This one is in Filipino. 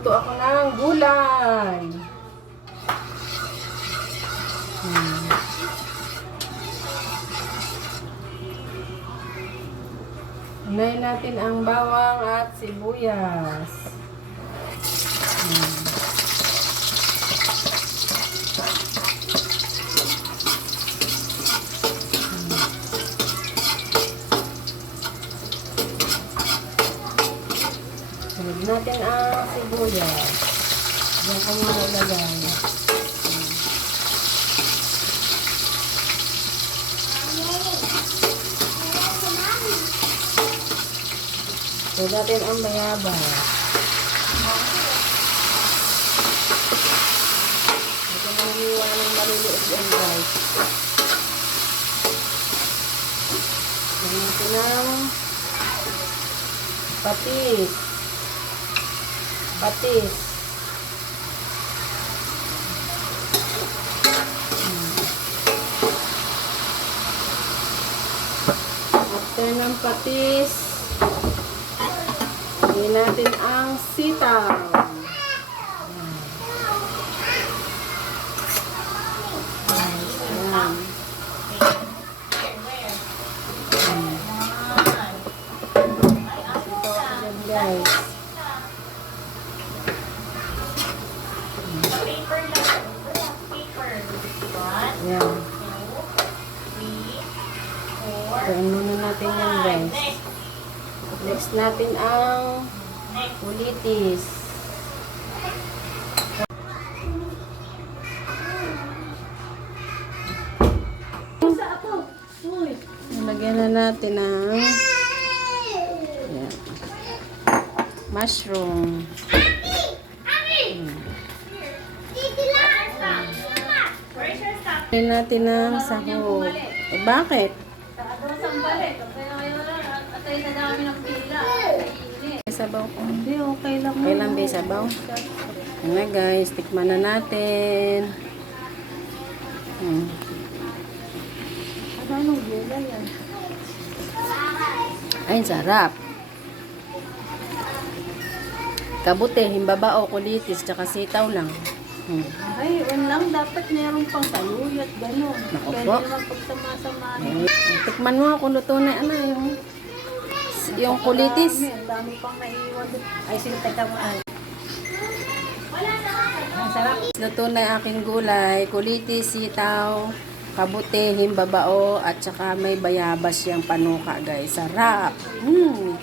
Magluluto ako ng gulay. Hmm. Unahin natin ang bawang at sibuyas. Hmm. Sunod natin ang sibuyas. Diyan ko muna ilagay. Sunod natin ang bayabas. Ito na hiwa ng maliliit yan guys. Lagyan natin ng patis. Patis. After ng patis, lagyan natin ang sitaw. Guys. Ayan. Ayan muna natin yan guys. Next. Natin ang ulitis. Lagyan na natin ng Ayan. mushroom. Where's Lagyan natin ng sahog. Eh, bakit? May sabaw ko. Hindi, okay lang. Okay lang ba sabaw? Ayan na guys, tikman na natin. Hmm. Ano, anong gulay yan? Ay, sarap. Kabute, himbabao, kulitis, tsaka sitaw lang. Hmm. Ay, un lang, dapat meron pang saluyot, gano'n. Naku Pwede po. naman pagsama-samahin. Eh, Tikman mo kung luto na ano yung yung kulitis. Ang dami pang naiiwan doon. Ay, sige, teka mo. Ay. Ang sarap. Luto na yung aking gulay, kulitis, sitaw, kabute, himbabao, at saka may bayabas yung panuka guys. Sarap! Hmm.